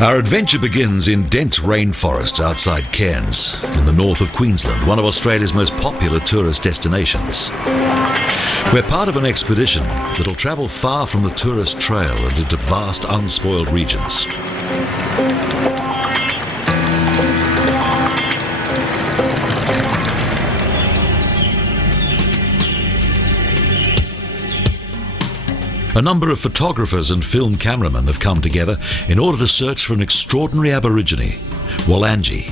Our adventure begins in dense rainforests outside Cairns, in the north of Queensland, one of Australia's most popular tourist destinations. We're part of an expedition that'll travel far from the tourist trail and into vast unspoiled regions. A number of photographers and film cameramen have come together in order to search for an extraordinary aborigine, Walangee.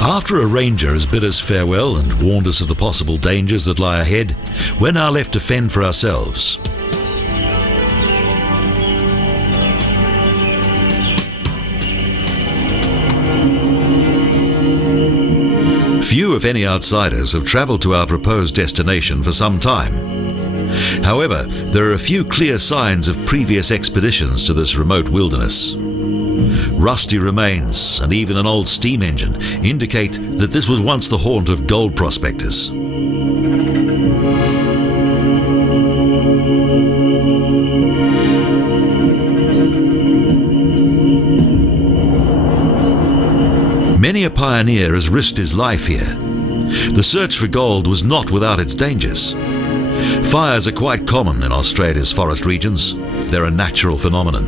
After a ranger has bid us farewell and warned us of the possible dangers that lie ahead, we're now left to fend for ourselves. Few, if any, outsiders have travelled to our proposed destination for some time. However, there are a few clear signs of previous expeditions to this remote wilderness. Rusty remains and even an old steam engine indicate that this was once the haunt of gold prospectors. Many a pioneer has risked his life here. The search for gold was not without its dangers. Fires are quite common in Australia's forest regions. They're a natural phenomenon.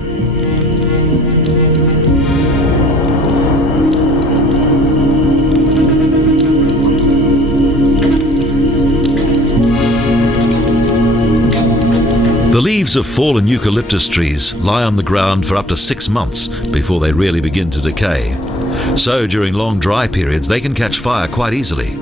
The leaves of fallen eucalyptus trees lie on the ground for up to 6 months before they really begin to decay. So during long dry periods they can catch fire quite easily.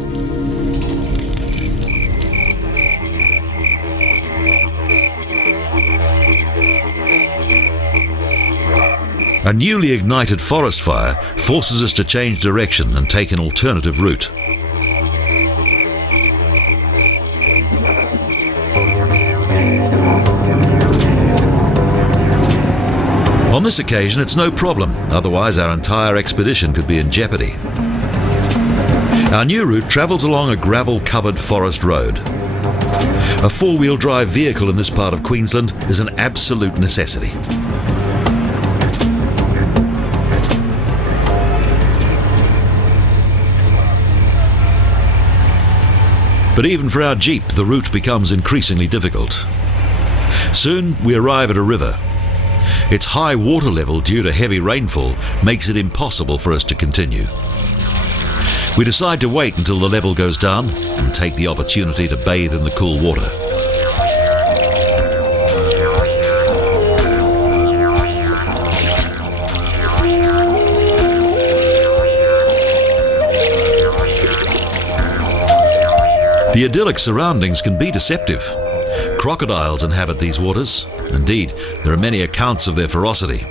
A newly ignited forest fire forces us to change direction and take an alternative route. On this occasion, it's no problem, otherwise our entire expedition could be in jeopardy. Our new route travels along a gravel-covered forest road. A four-wheel drive vehicle in this part of Queensland is an absolute necessity. But even for our Jeep, the route becomes increasingly difficult. Soon we arrive at a river. Its high water level due to heavy rainfall makes it impossible for us to continue. We decide to wait until the level goes down and take the opportunity to bathe in the cool water. The idyllic surroundings can be deceptive. Crocodiles inhabit these waters. Indeed, there are many accounts of their ferocity.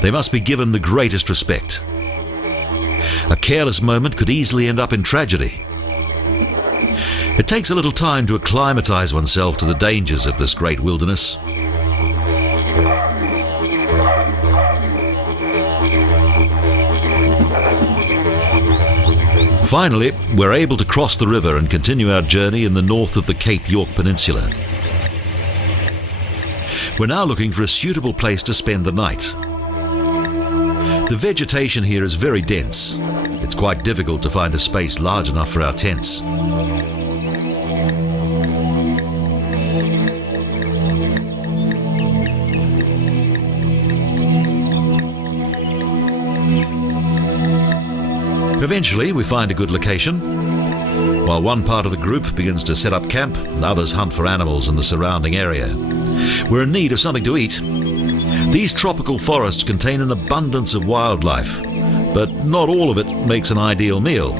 They must be given the greatest respect. A careless moment could easily end up in tragedy. It takes a little time to acclimatise oneself to the dangers of this great wilderness. Finally, we're able to cross the river and continue our journey in the north of the Cape York Peninsula. We're now looking for a suitable place to spend the night. The vegetation here is very dense. It's quite difficult to find a space large enough for our tents. Eventually, we find a good location. While one part of the group begins to set up camp, others hunt for animals in the surrounding area. We're in need of something to eat. These tropical forests contain an abundance of wildlife, but not all of it makes an ideal meal.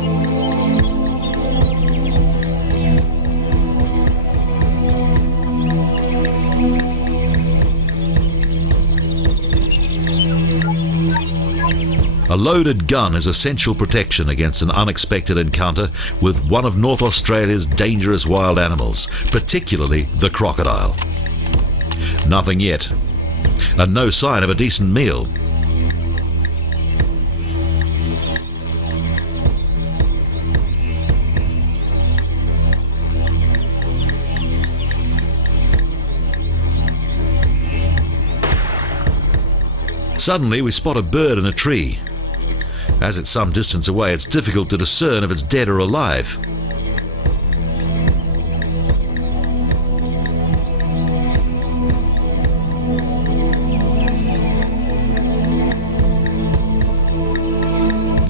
A loaded gun is essential protection against an unexpected encounter with one of North Australia's dangerous wild animals, particularly the crocodile. Nothing yet, and no sign of a decent meal. Suddenly we spot a bird in a tree. As it's some distance away, it's difficult to discern if it's dead or alive.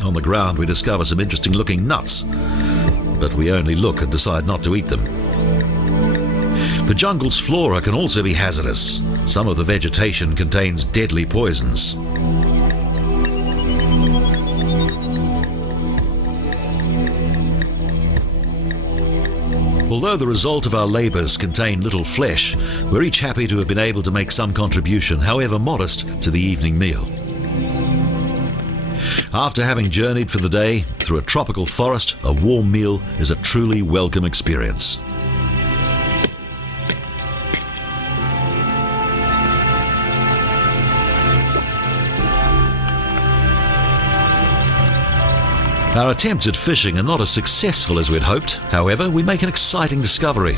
On the ground we discover some interesting looking nuts, but we only look and decide not to eat them. The jungle's flora can also be hazardous. Some of the vegetation contains deadly poisons. Although the result of our labours contain little flesh, we're each happy to have been able to make some contribution, however modest, to the evening meal. After having journeyed for the day through a tropical forest, a warm meal is a truly welcome experience. Our attempts at fishing are not as successful as we'd hoped. However, we make an exciting discovery.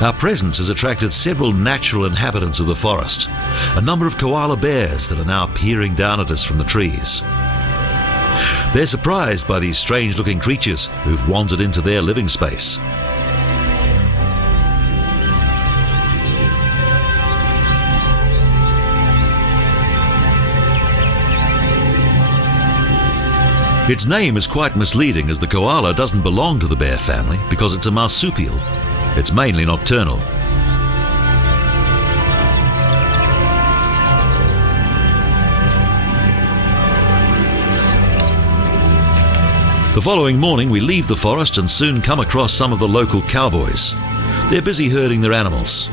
Our presence has attracted several natural inhabitants of the forest, a number of koala bears that are now peering down at us from the trees. They're surprised by these strange-looking creatures who've wandered into their living space. Its name is quite misleading, as the koala doesn't belong to the bear family because it's a marsupial. It's mainly nocturnal. The following morning we leave the forest and soon come across some of the local cowboys. They're busy herding their animals.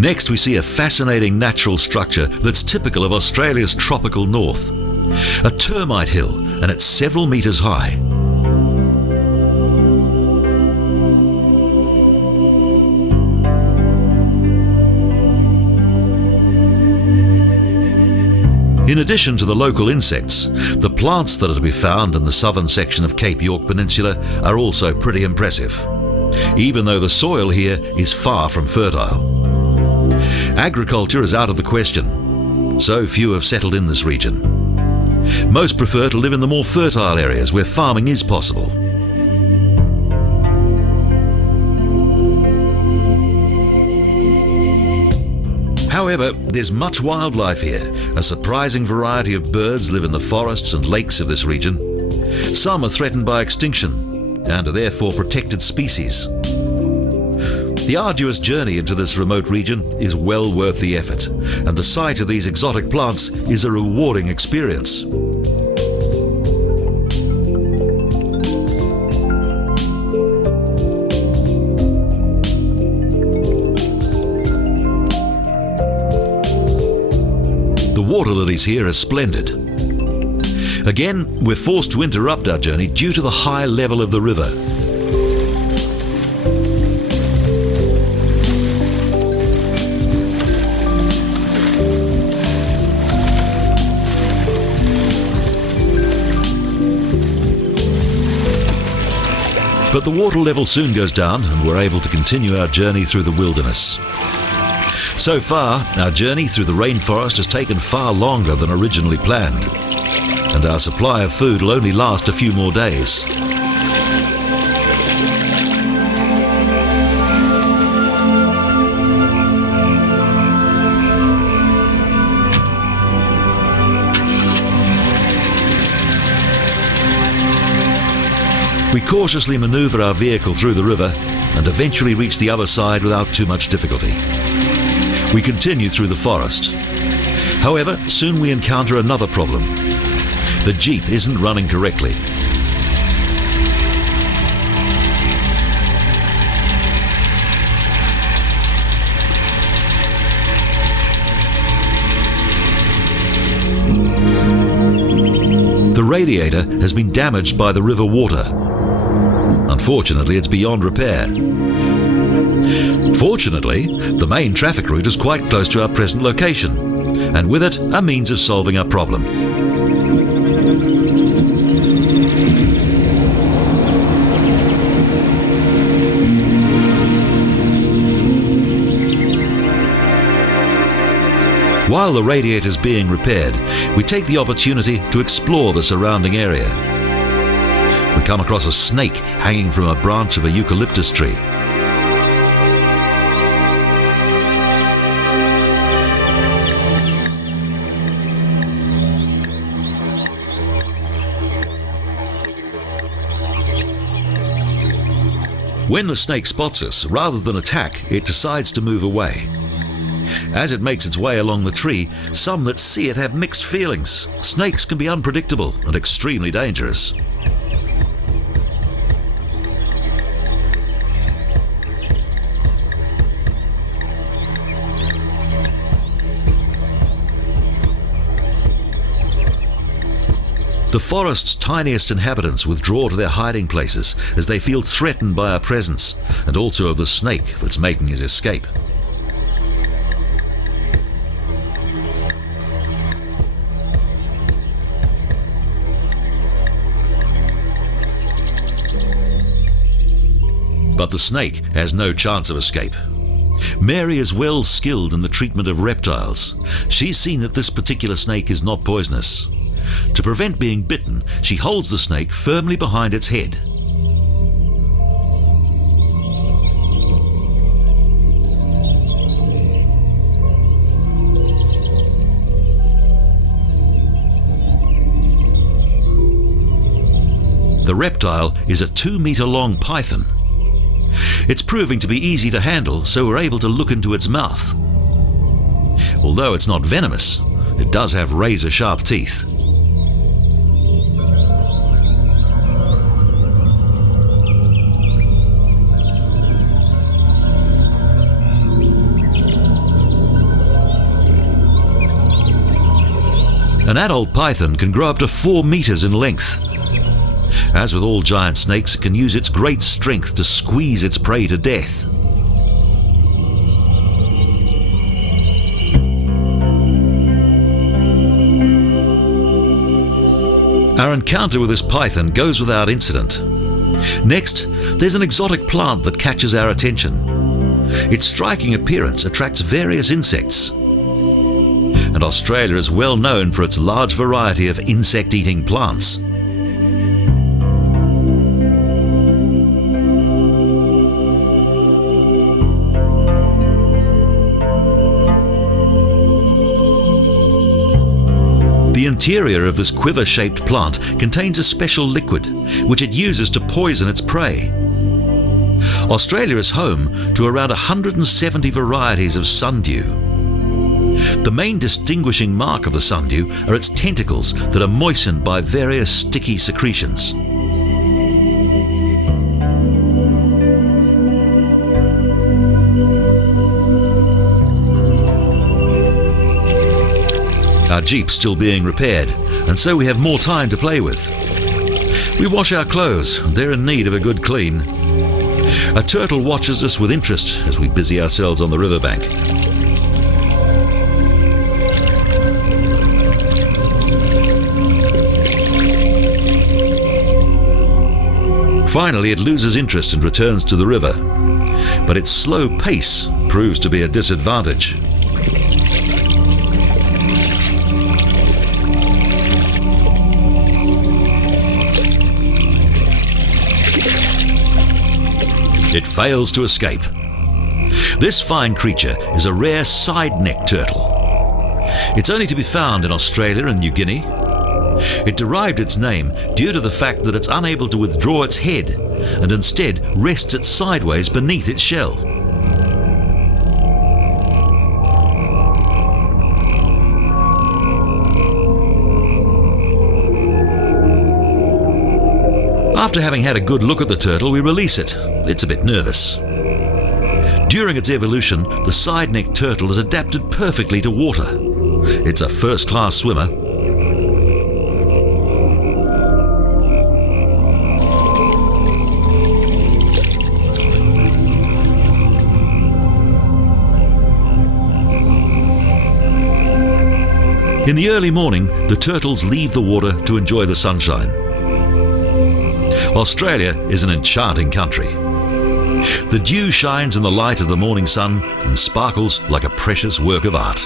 Next we see a fascinating natural structure that's typical of Australia's tropical north. A termite hill, and it's several metres high. In addition to the local insects, the plants that are to be found in the southern section of Cape York Peninsula are also pretty impressive, even though the soil here is far from fertile. Agriculture is out of the question. So few have settled in this region. Most prefer to live in the more fertile areas where farming is possible. However, there's much wildlife here. A surprising variety of birds live in the forests and lakes of this region. Some are threatened by extinction and are therefore protected species. The arduous journey into this remote region is well worth the effort, and the sight of these exotic plants is a rewarding experience. The water lilies here are splendid. Again, we're forced to interrupt our journey due to the high level of the river. But the water level soon goes down and we're able to continue our journey through the wilderness. So far, our journey through the rainforest has taken far longer than originally planned, and our supply of food will only last a few more days. We cautiously maneuver our vehicle through the river and eventually reach the other side without too much difficulty. We continue through the forest. However, soon we encounter another problem. The Jeep isn't running correctly. The radiator has been damaged by the river water. Unfortunately, it's beyond repair. Fortunately, the main traffic route is quite close to our present location, and with it, a means of solving our problem. While the radiator is being repaired, we take the opportunity to explore the surrounding area. We come across a snake hanging from a branch of a eucalyptus tree. When the snake spots us, rather than attack, it decides to move away. As it makes its way along the tree, some that see it have mixed feelings. Snakes can be unpredictable and extremely dangerous. The forest's tiniest inhabitants withdraw to their hiding places as they feel threatened by our presence, and also of the snake that's making his escape. But the snake has no chance of escape. Mary is well skilled in the treatment of reptiles. She's seen that this particular snake is not poisonous. To prevent being bitten, she holds the snake firmly behind its head. The reptile is a 2-meter-long python. It's proving to be easy to handle, so we're able to look into its mouth. Although it's not venomous, it does have razor-sharp teeth. An adult python can grow up to 4 meters in length. As with all giant snakes, it can use its great strength to squeeze its prey to death. Our encounter with this python goes without incident. Next, there's an exotic plant that catches our attention. Its striking appearance attracts various insects. And Australia is well known for its large variety of insect-eating plants. The interior of this quiver-shaped plant contains a special liquid, which it uses to poison its prey. Australia is home to around 170 varieties of sundew. The main distinguishing mark of the sundew are its tentacles that are moistened by various sticky secretions. Our Jeep's still being repaired, and so we have more time to play with. We wash our clothes, they're in need of a good clean. A turtle watches us with interest as we busy ourselves on the riverbank. Finally, it loses interest and returns to the river, but its slow pace proves to be a disadvantage. It fails to escape. This fine creature is a rare side-neck turtle. It's only to be found in Australia and New Guinea. It derived its name due to the fact that it's unable to withdraw its head and instead rests it sideways beneath its shell. After having had a good look at the turtle, we release it. It's a bit nervous. During its evolution, the side-neck turtle has adapted perfectly to water. It's a first-class swimmer. In the early morning, the turtles leave the water to enjoy the sunshine. Australia is an enchanting country. The dew shines in the light of the morning sun and sparkles like a precious work of art.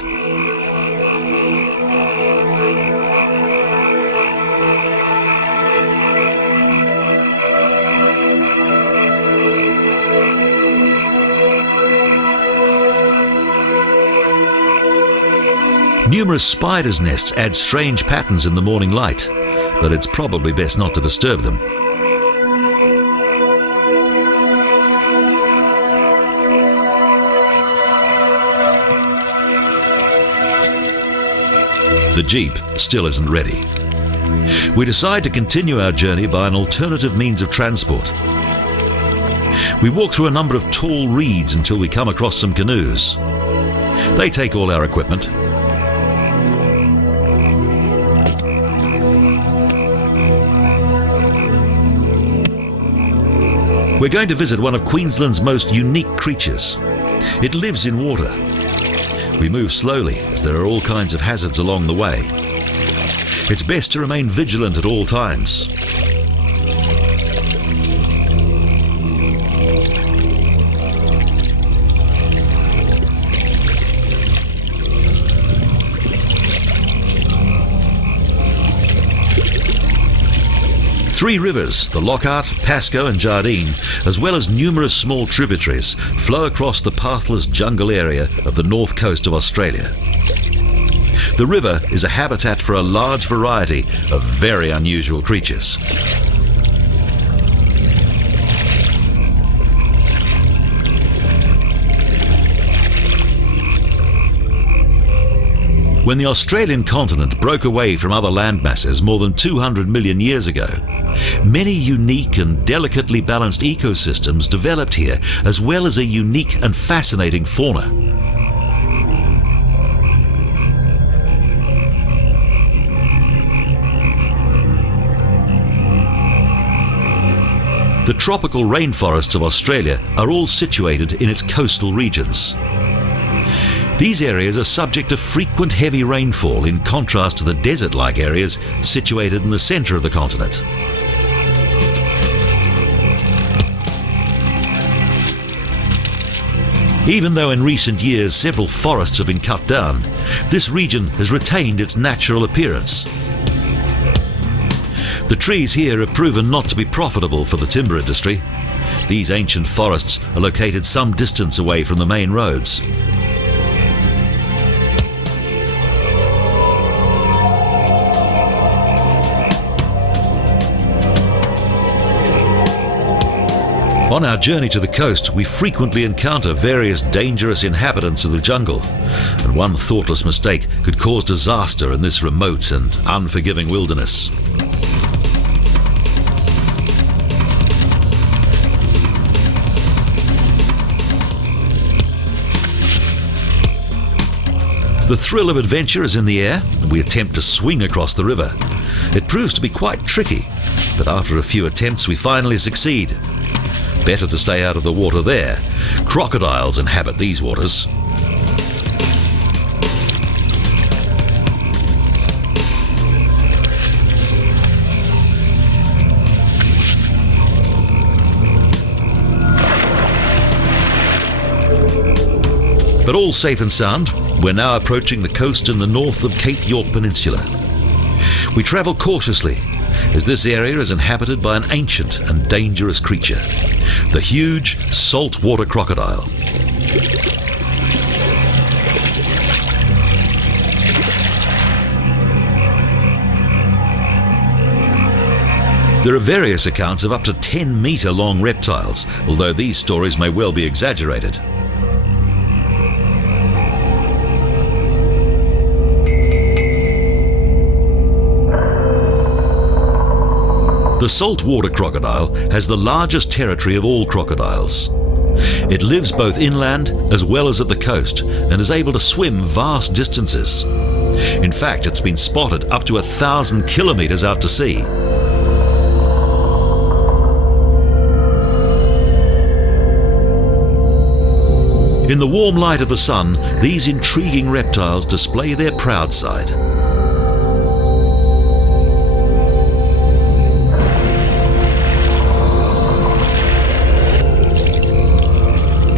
Numerous spiders' nests add strange patterns in the morning light, but it's probably best not to disturb them. The Jeep still isn't ready. We decide to continue our journey by an alternative means of transport. We walk through a number of tall reeds until we come across some canoes. They take all our equipment. We're going to visit one of Queensland's most unique creatures. It lives in water. We move slowly as there are all kinds of hazards along the way. It's best to remain vigilant at all times. Three rivers, the Lockhart, Pascoe and Jardine, as well as numerous small tributaries, flow across the pathless jungle area of the north coast of Australia. The river is a habitat for a large variety of very unusual creatures. When the Australian continent broke away from other landmasses more than 200 million years ago, many unique and delicately balanced ecosystems developed here, as well as a unique and fascinating fauna. The tropical rainforests of Australia are all situated in its coastal regions. These areas are subject to frequent heavy rainfall in contrast to the desert-like areas situated in the centre of the continent. Even though in recent years several forests have been cut down, this region has retained its natural appearance. The trees here have proven not to be profitable for the timber industry. These ancient forests are located some distance away from the main roads. On our journey to the coast, we frequently encounter various dangerous inhabitants of the jungle, and one thoughtless mistake could cause disaster in this remote and unforgiving wilderness. The thrill of adventure is in the air, and we attempt to swing across the river. It proves to be quite tricky, but after a few attempts we finally succeed. Better to stay out of the water there. Crocodiles inhabit these waters. But all safe and sound, we're now approaching the coast in the north of Cape York Peninsula. We travel cautiously, as this area is inhabited by an ancient and dangerous creature, the huge saltwater crocodile. There are various accounts of up to 10-metre long reptiles, although these stories may well be exaggerated. The saltwater crocodile has the largest territory of all crocodiles. It lives both inland as well as at the coast and is able to swim vast distances. In fact, it's been spotted up to 1,000 kilometres out to sea. In the warm light of the sun, these intriguing reptiles display their proud side.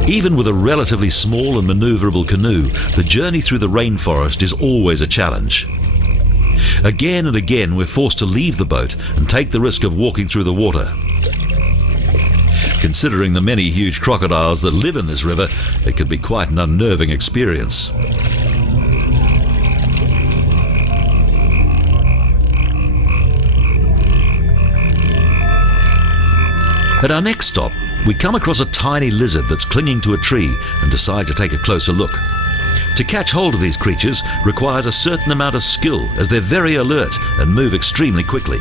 Even with a relatively small and manoeuvrable canoe, the journey through the rainforest is always a challenge. Again and again we're forced to leave the boat and take the risk of walking through the water. Considering the many huge crocodiles that live in this river, it can be quite an unnerving experience. At our next stop, we come across a tiny lizard that's clinging to a tree and decide to take a closer look. To catch hold of these creatures requires a certain amount of skill, as they're very alert and move extremely quickly.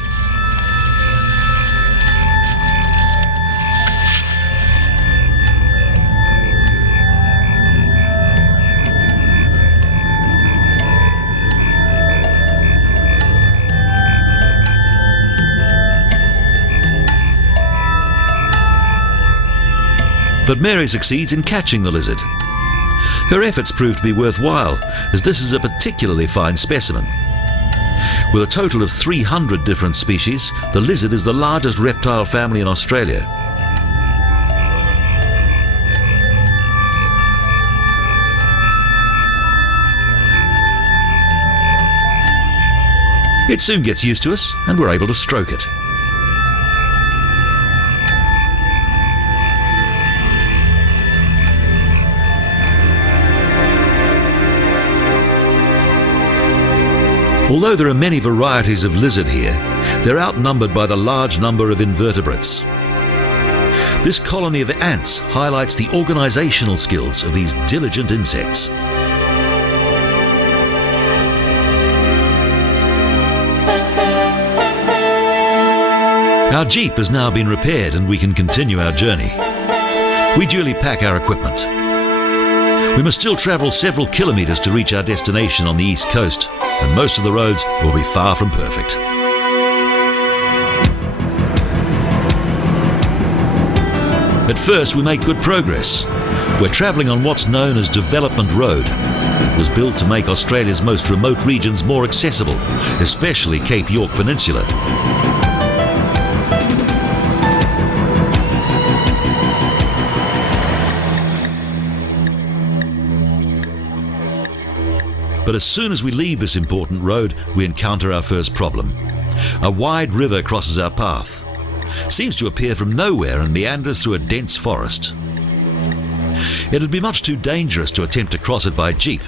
But Mary succeeds in catching the lizard. Her efforts prove to be worthwhile, as this is a particularly fine specimen. With a total of 300 different species, the lizard is the largest reptile family in Australia. It soon gets used to us, and we're able to stroke it. Although there are many varieties of lizard here, they're outnumbered by the large number of invertebrates. This colony of ants highlights the organizational skills of these diligent insects. Our Jeep has now been repaired and we can continue our journey. We duly pack our equipment. We must still travel several kilometres to reach our destination on the east coast, and most of the roads will be far from perfect. At first, we make good progress. We're travelling on what's known as Development Road. It was built to make Australia's most remote regions more accessible, especially Cape York Peninsula. But as soon as we leave this important road, we encounter our first problem. A wide river crosses our path. Seems to appear from nowhere and meanders through a dense forest. It would be much too dangerous to attempt to cross it by jeep.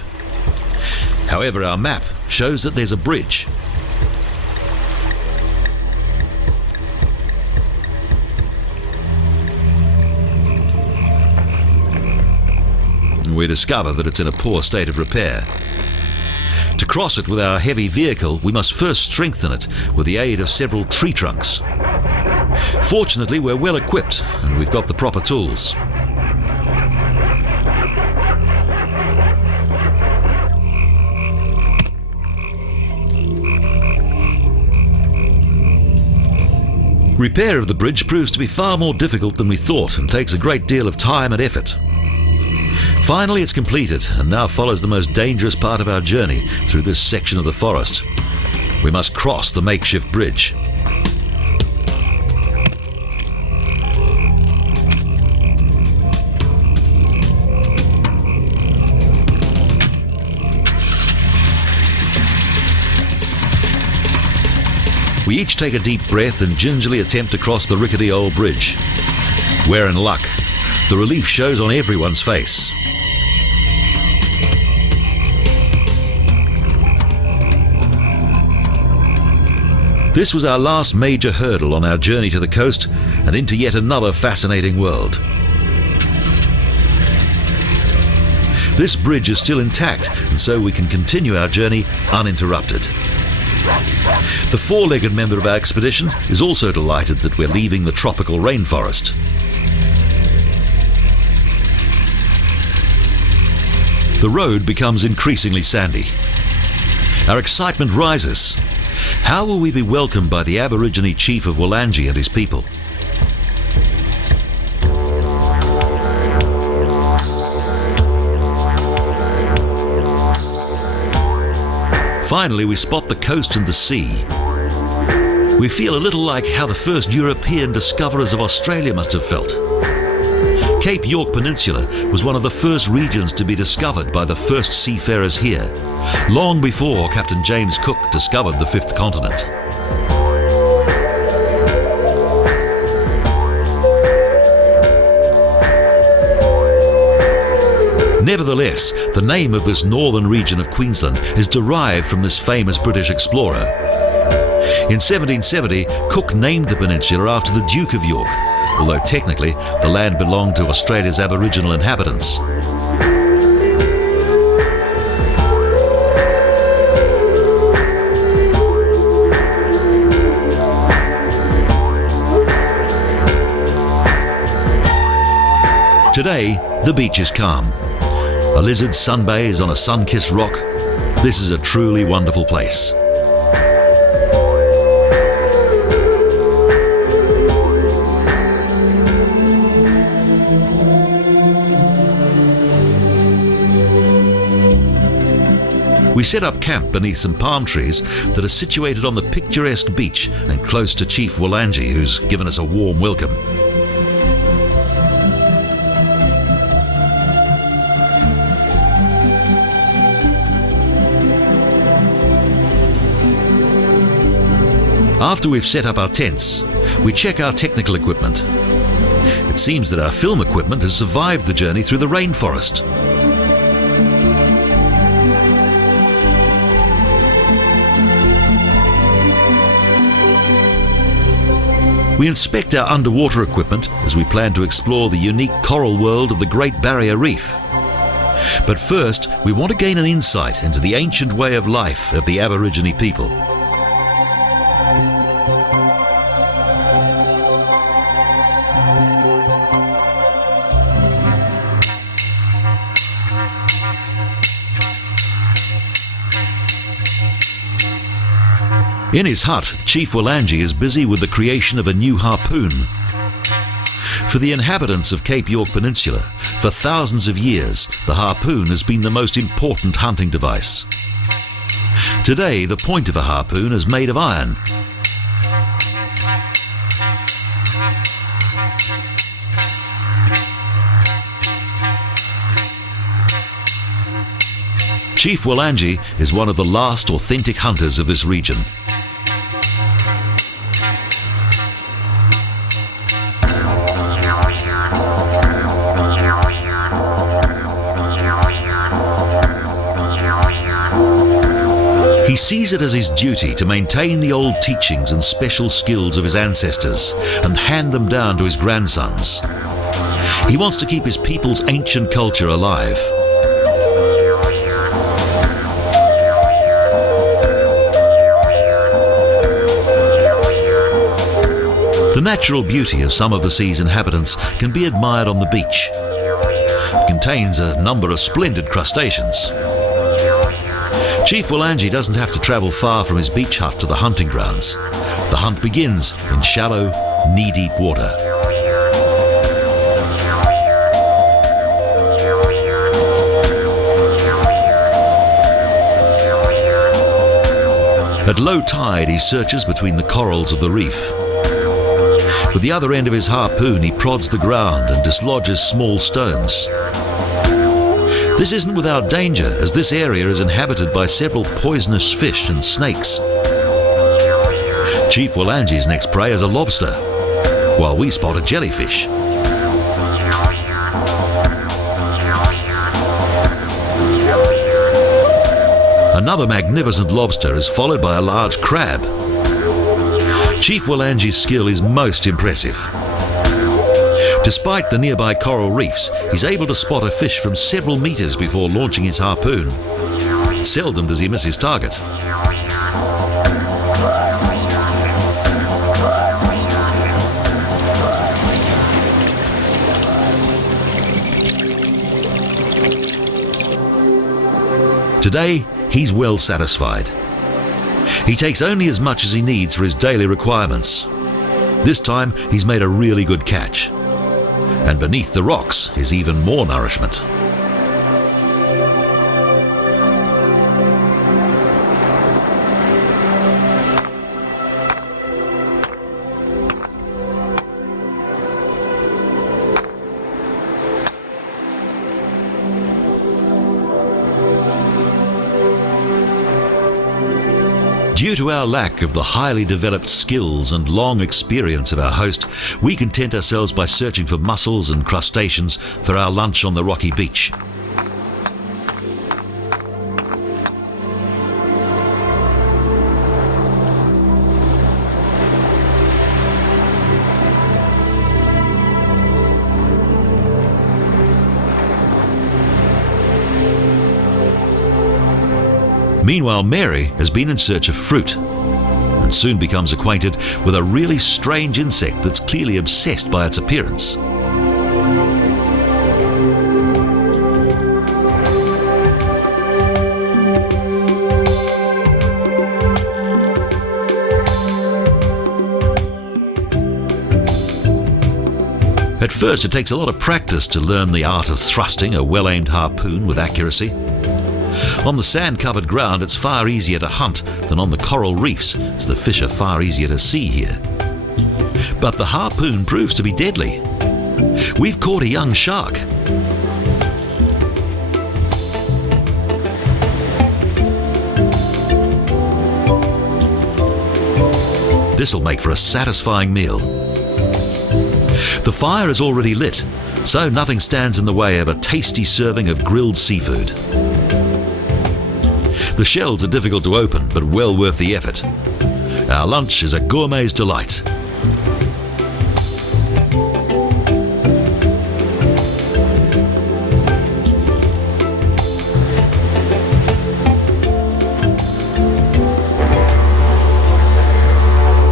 However, our map shows that there's a bridge. We discover that it's in a poor state of repair. To cross it with our heavy vehicle, we must first strengthen it with the aid of several tree trunks. Fortunately, we're well equipped and we've got the proper tools. Repair of the bridge proves to be far more difficult than we thought and takes a great deal of time and effort. Finally, it's completed and now follows the most dangerous part of our journey through this section of the forest. We must cross the makeshift bridge. We each take a deep breath and gingerly attempt to cross the rickety old bridge. We're in luck. The relief shows on everyone's face. This was our last major hurdle on our journey to the coast and into yet another fascinating world. This bridge is still intact, and so we can continue our journey uninterrupted. The four-legged member of our expedition is also delighted that we're leaving the tropical rainforest. The road becomes increasingly sandy. Our excitement rises. How will we be welcomed by the aborigine Chief of Walangee and his people? Finally, we spot the coast and the sea. We feel a little like how the first European discoverers of Australia must have felt. Cape York Peninsula was one of the first regions to be discovered by the first seafarers here, long before Captain James Cook discovered the fifth continent. Nevertheless, the name of this northern region of Queensland is derived from this famous British explorer. In 1770, Cook named the peninsula after the Duke of York, although technically the land belonged to Australia's Aboriginal inhabitants. Today, the beach is calm. A lizard sunbathes on a sun-kissed rock. This is a truly wonderful place. We set up camp beneath some palm trees that are situated on the picturesque beach and close to Chief Walangee, who's given us a warm welcome. After we've set up our tents, we check our technical equipment. It seems that our film equipment has survived the journey through the rainforest. We inspect our underwater equipment as we plan to explore the unique coral world of the Great Barrier Reef. But first, we want to gain an insight into the ancient way of life of the Aborigine people. In his hut, Chief Walangee is busy with the creation of a new harpoon. For the inhabitants of Cape York Peninsula, for thousands of years, the harpoon has been the most important hunting device. Today, the point of a harpoon is made of iron. Chief Walangee is one of the last authentic hunters of this region. He sees it as his duty to maintain the old teachings and special skills of his ancestors and hand them down to his grandsons. He wants to keep his people's ancient culture alive. The natural beauty of some of the sea's inhabitants can be admired on the beach. It contains a number of splendid crustaceans. Chief Walangee doesn't have to travel far from his beach hut to the hunting grounds. The hunt begins in shallow, knee-deep water. At low tide, he searches between the corals of the reef. With the other end of his harpoon, he prods the ground and dislodges small stones. This isn't without danger, as this area is inhabited by several poisonous fish and snakes. Chief Walangee's next prey is a lobster, while we spot a jellyfish. Another magnificent lobster is followed by a large crab. Chief Walangee's skill is most impressive. Despite the nearby coral reefs, he's able to spot a fish from several meters before launching his harpoon. Seldom does he miss his target. Today, he's well satisfied. He takes only as much as he needs for his daily requirements. This time, he's made a really good catch. And beneath the rocks is even more nourishment. Due to our lack of the highly developed skills and long experience of our host, we content ourselves by searching for mussels and crustaceans for our lunch on the rocky beach. Meanwhile, Mary has been in search of fruit and soon becomes acquainted with a really strange insect that's clearly obsessed by its appearance. At first, it takes a lot of practice to learn the art of thrusting a well-aimed harpoon with accuracy. On the sand-covered ground, it's far easier to hunt than on the coral reefs, as the fish are far easier to see here. But the harpoon proves to be deadly. We've caught a young shark. This'll make for a satisfying meal. The fire is already lit, so nothing stands in the way of a tasty serving of grilled seafood. The shells are difficult to open, but well worth the effort. Our lunch is a gourmet's delight.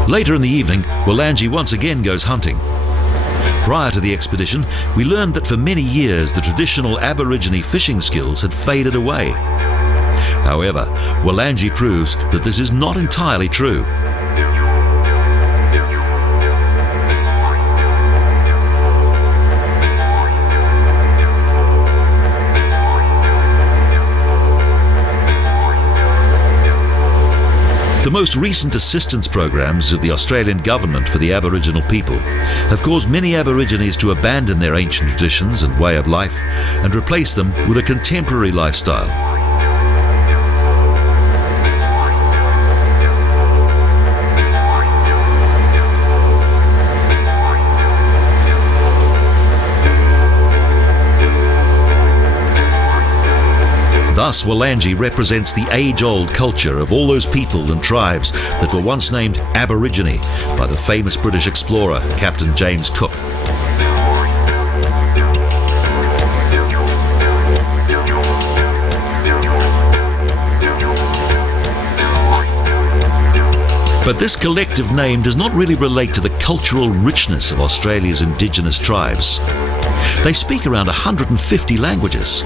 Later in the evening, Walangee once again goes hunting. Prior to the expedition, we learned that for many years the traditional aborigine fishing skills had faded away. However, Walangee proves that this is not entirely true. The most recent assistance programs of the Australian government for the Aboriginal people have caused many Aborigines to abandon their ancient traditions and way of life and replace them with a contemporary lifestyle. Thus, Walangee represents the age-old culture of all those people and tribes that were once named Aborigine by the famous British explorer, Captain James Cook. But this collective name does not really relate to the cultural richness of Australia's indigenous tribes. They speak around 150 languages.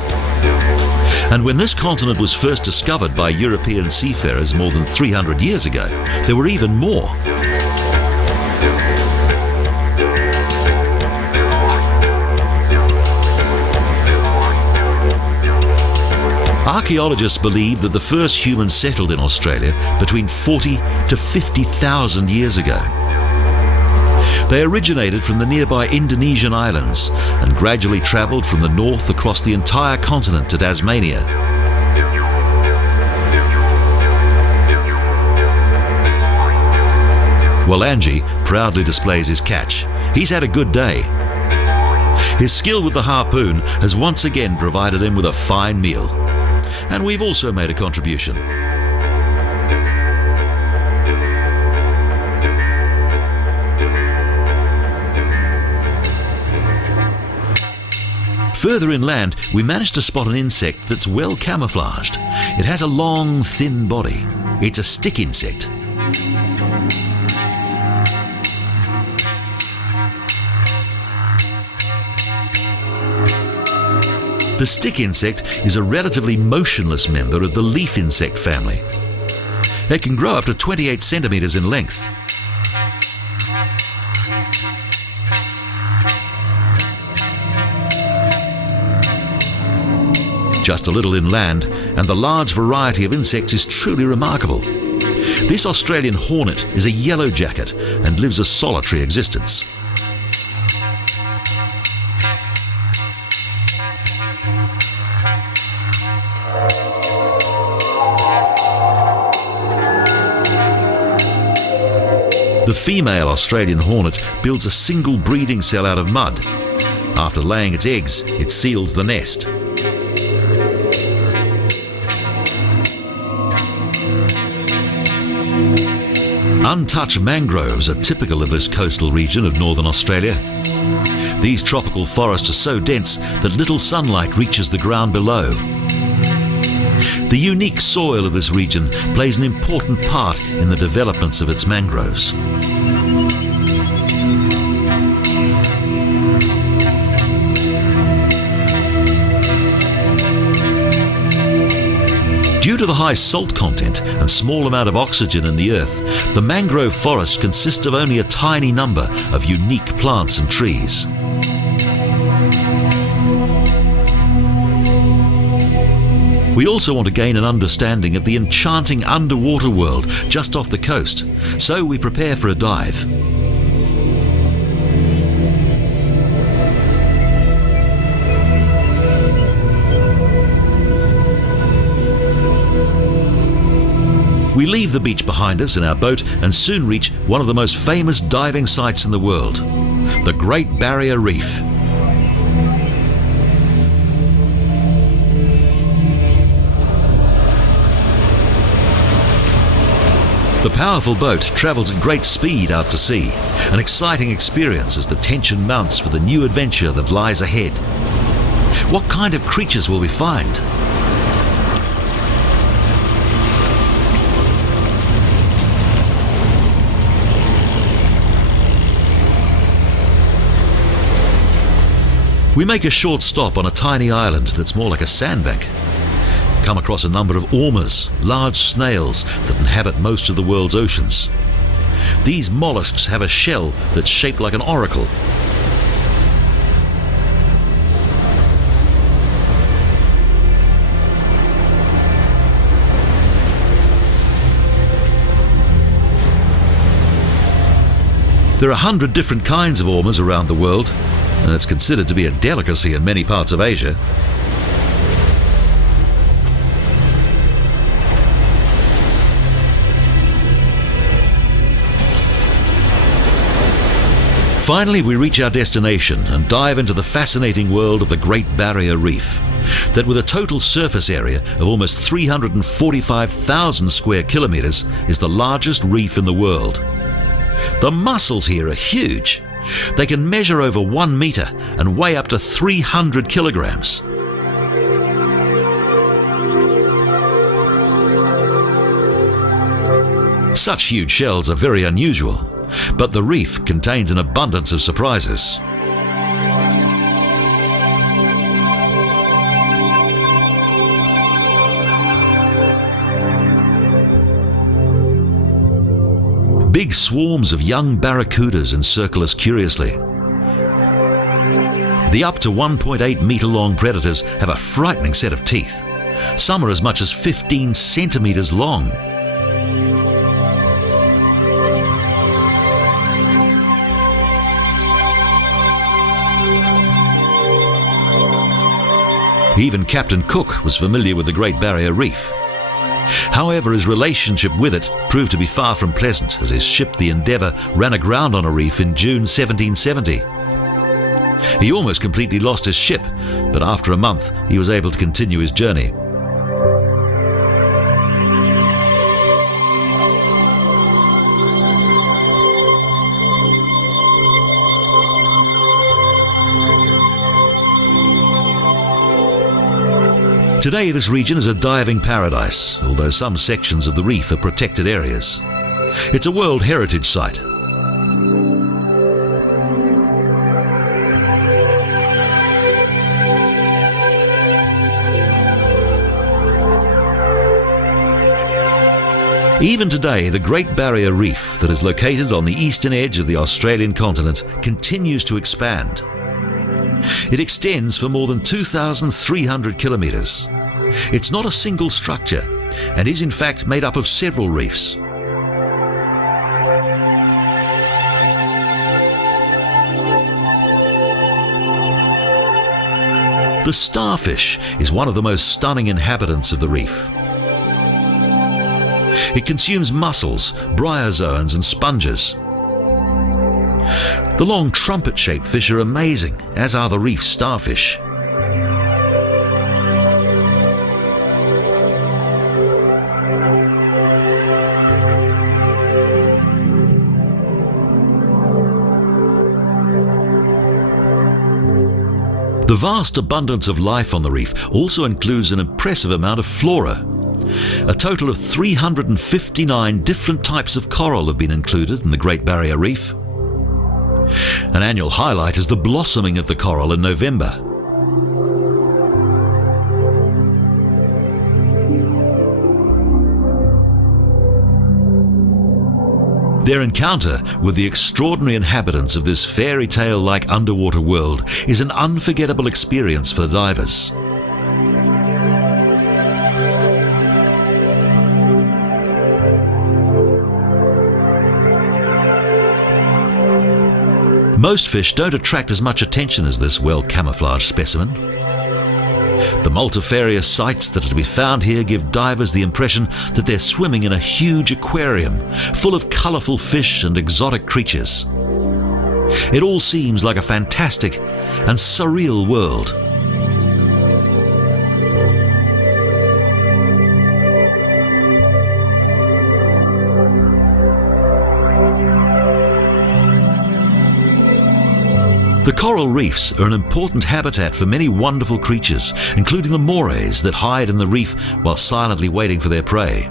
And when this continent was first discovered by European seafarers more than 300 years ago, there were even more. Archaeologists believe that the first humans settled in Australia between 40 to 50,000 years ago. They originated from the nearby Indonesian islands and gradually travelled from the north across the entire continent to Tasmania. Walangee proudly displays his catch. He's had a good day. His skill with the harpoon has once again provided him with a fine meal. And we've also made a contribution. Further inland, we managed to spot an insect that's well camouflaged. It has a long, thin body. It's a stick insect. The stick insect is a relatively motionless member of the leaf insect family. They can grow up to 28 centimetres in length. Just a little inland, and the large variety of insects is truly remarkable. This Australian hornet is a yellow jacket and lives a solitary existence. The female Australian hornet builds a single breeding cell out of mud. After laying its eggs, it seals the nest. Untouched mangroves are typical of this coastal region of northern Australia. These tropical forests are so dense that little sunlight reaches the ground below. The unique soil of this region plays an important part in the developments of its mangroves. Due to the high salt content and small amount of oxygen in the earth, the mangrove forests consist of only a tiny number of unique plants and trees. We also want to gain an understanding of the enchanting underwater world just off the coast, so we prepare for a dive. We leave the beach behind us in our boat and soon reach one of the most famous diving sites in the world, the Great Barrier Reef. The powerful boat travels at great speed out to sea, an exciting experience as the tension mounts for the new adventure that lies ahead. What kind of creatures will we find? We make a short stop on a tiny island that's more like a sandbank. Come across a number of ormers, large snails that inhabit most of the world's oceans. These mollusks have a shell that's shaped like an oracle. There are 100 different kinds of ormers around the world, and it's considered to be a delicacy in many parts of Asia. Finally, we reach our destination and dive into the fascinating world of the Great Barrier Reef, that with a total surface area of almost 345,000 square kilometres is the largest reef in the world. The mussels here are huge. They can measure over 1 metre and weigh up to 300 kilograms. Such huge shells are very unusual, but the reef contains an abundance of surprises. Big swarms of young barracudas encircle us curiously. The up to 1.8 metre long predators have a frightening set of teeth. Some are as much as 15 centimetres long. Even Captain Cook was familiar with the Great Barrier Reef. However, his relationship with it proved to be far from pleasant, as his ship, the Endeavour, ran aground on a reef in June 1770. He almost completely lost his ship, but after a month he was able to continue his journey. Today this region is a diving paradise, although some sections of the reef are protected areas. It's a World Heritage Site. Even today, the Great Barrier Reef that is located on the eastern edge of the Australian continent continues to expand. It extends for more than 2,300 kilometres. It's not a single structure and is in fact made up of several reefs. The starfish is one of the most stunning inhabitants of the reef. It consumes mussels, bryozoans and sponges. The long trumpet-shaped fish are amazing, as are the reef starfish. The vast abundance of life on the reef also includes an impressive amount of flora. A total of 359 different types of coral have been included in the Great Barrier Reef. An annual highlight is the blossoming of the coral in November. Their encounter with the extraordinary inhabitants of this fairy tale-like underwater world is an unforgettable experience for the divers. Most fish don't attract as much attention as this well-camouflaged specimen. The multifarious sights that are to be found here give divers the impression that they're swimming in a huge aquarium full of colourful fish and exotic creatures. It all seems like a fantastic and surreal world. The coral reefs are an important habitat for many wonderful creatures, including the morays that hide in the reef while silently waiting for their prey.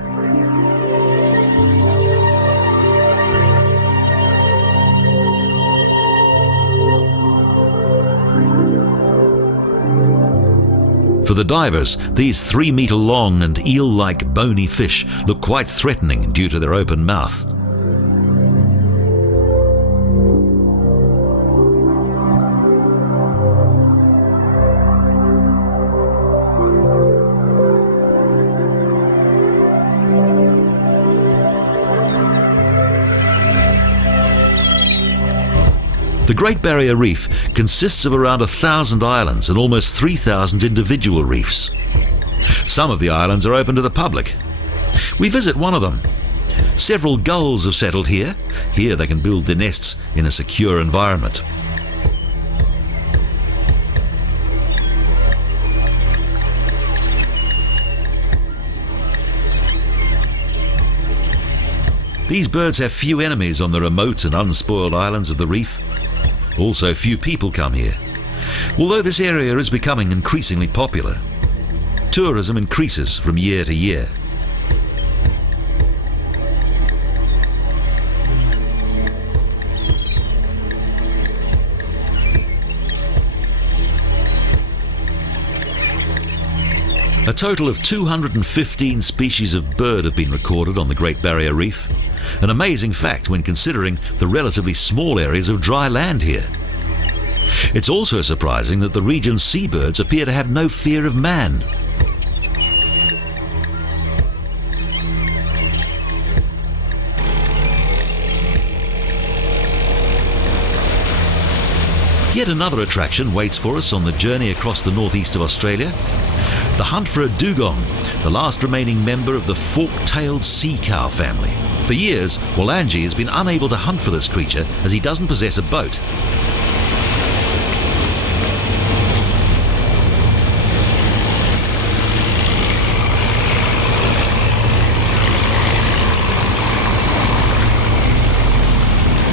For the divers, these 3-metre-long and eel-like bony fish look quite threatening due to their open mouth. The Great Barrier Reef consists of around 1,000 islands and almost 3,000 individual reefs. Some of the islands are open to the public. We visit one of them. Several gulls have settled here. Here they can build their nests in a secure environment. These birds have few enemies on the remote and unspoiled islands of the reef. Also, few people come here, although this area is becoming increasingly popular. Tourism increases from year to year. A total of 215 species of bird have been recorded on the Great Barrier Reef. An amazing fact when considering the relatively small areas of dry land here. It's also surprising that the region's seabirds appear to have no fear of man. Yet another attraction waits for us on the journey across the northeast of Australia. The hunt for a dugong, the last remaining member of the fork-tailed sea cow family. For years, Walangee has been unable to hunt for this creature as he doesn't possess a boat.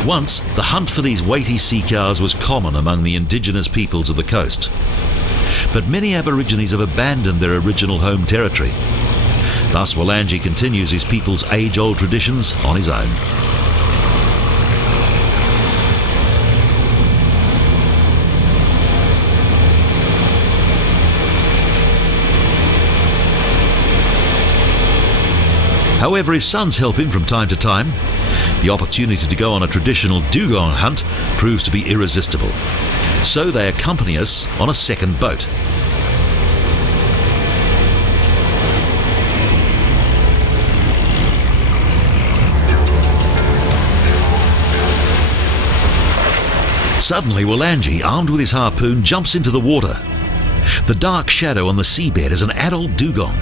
Once, the hunt for these weighty sea cows was common among the indigenous peoples of the coast. But many aborigines have abandoned their original home territory. Thus, Walangee continues his people's age-old traditions on his own. However, his sons help him from time to time. The opportunity to go on a traditional dugong hunt proves to be irresistible. So they accompany us on a second boat. Suddenly, Walangee, armed with his harpoon, jumps into the water. The dark shadow on the seabed is an adult dugong.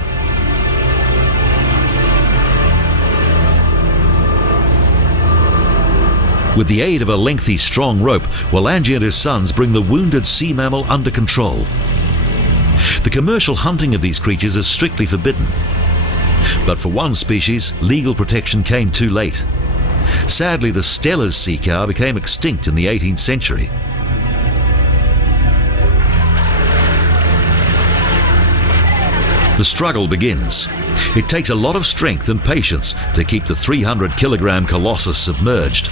With the aid of a lengthy, strong rope, Walangee and his sons bring the wounded sea mammal under control. The commercial hunting of these creatures is strictly forbidden. But for one species, legal protection came too late. Sadly, the Steller's sea cow became extinct in the 18th century. The struggle begins. It takes a lot of strength and patience to keep the 300-kilogram colossus submerged.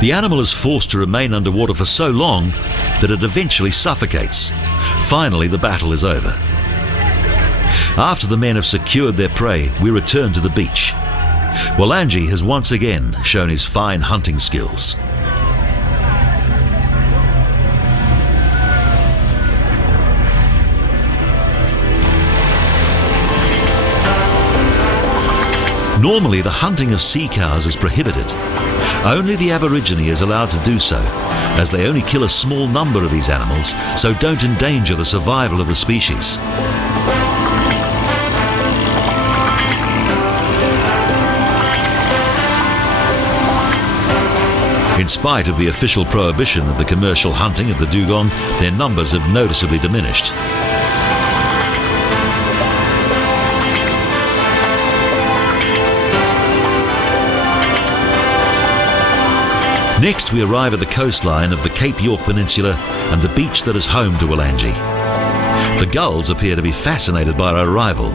The animal is forced to remain underwater for so long that it eventually suffocates. Finally, the battle is over. After the men have secured their prey, we return to the beach. Walangee has once again shown his fine hunting skills. Normally, the hunting of sea cows is prohibited. Only the aborigine is allowed to do so, as they only kill a small number of these animals, so don't endanger the survival of the species. In spite of the official prohibition of the commercial hunting of the dugong, their numbers have noticeably diminished. Next, we arrive at the coastline of the Cape York Peninsula and the beach that is home to Walangee. The gulls appear to be fascinated by our arrival.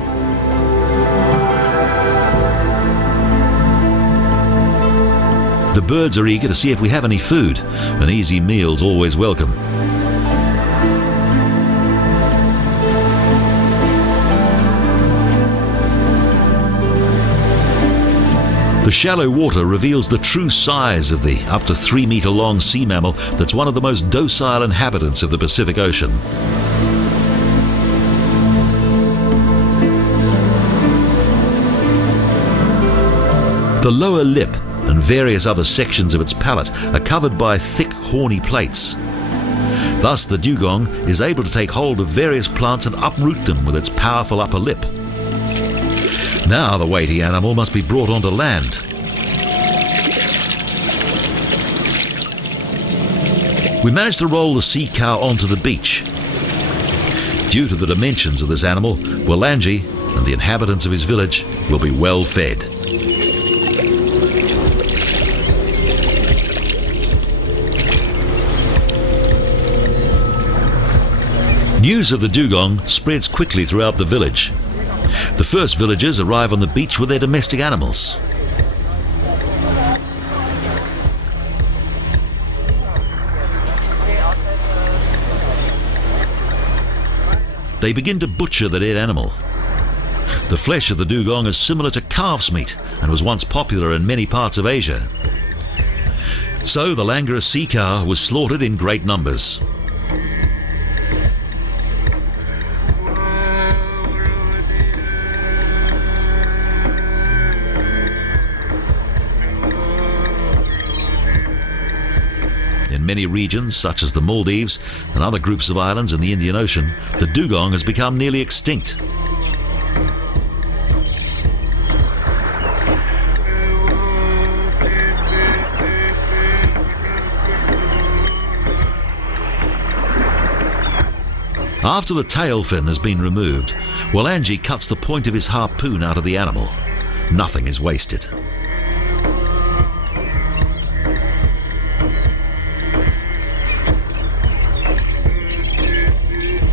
The birds are eager to see if we have any food. An easy meal's always welcome. The shallow water reveals the true size of the up to 3 metre long sea mammal that's one of the most docile inhabitants of the Pacific Ocean. The lower lip and various other sections of its palate are covered by thick horny plates. Thus the dugong is able to take hold of various plants and uproot them with its powerful upper lip. Now the weighty animal must be brought onto land. We managed to roll the sea cow onto the beach. Due to the dimensions of this animal, Walangee and the inhabitants of his village will be well fed. News of the dugong spreads quickly throughout the village. The first villagers arrive on the beach with their domestic animals. They begin to butcher the dead animal. The flesh of the dugong is similar to calf's meat and was once popular in many parts of Asia. So the languorous sea cow was slaughtered in great numbers. In many regions, such as the Maldives and other groups of islands in the Indian Ocean, the dugong has become nearly extinct. After the tail fin has been removed, Walangee cuts the point of his harpoon out of the animal. Nothing is wasted.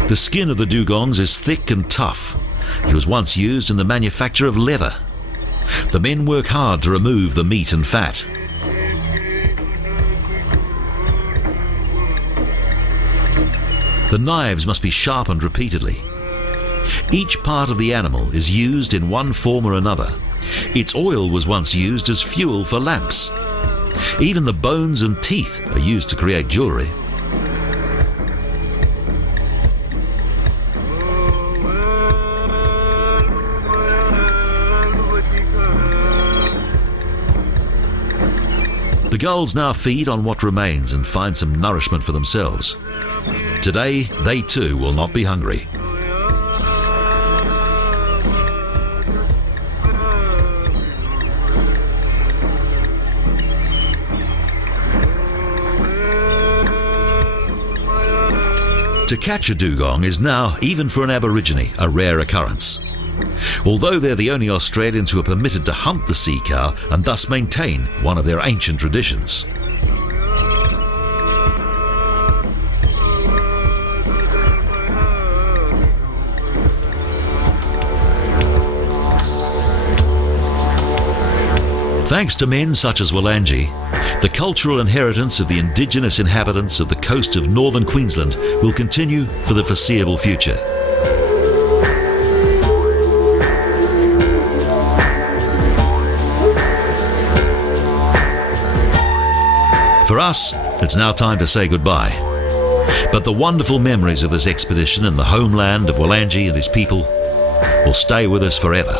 The skin of the dugongs is thick and tough. It was once used in the manufacture of leather. The men work hard to remove the meat and fat. The knives must be sharpened repeatedly. Each part of the animal is used in one form or another. Its oil was once used as fuel for lamps. Even the bones and teeth are used to create jewellery. The gulls now feed on what remains and find some nourishment for themselves. Today, they too will not be hungry. To catch a dugong is now, even for an aborigine, a rare occurrence. Although they're the only Australians who are permitted to hunt the sea cow and thus maintain one of their ancient traditions. Thanks to men such as Walangee, the cultural inheritance of the indigenous inhabitants of the coast of northern Queensland will continue for the foreseeable future. For us, it's now time to say goodbye. But the wonderful memories of this expedition in the homeland of Walangee and his people will stay with us forever.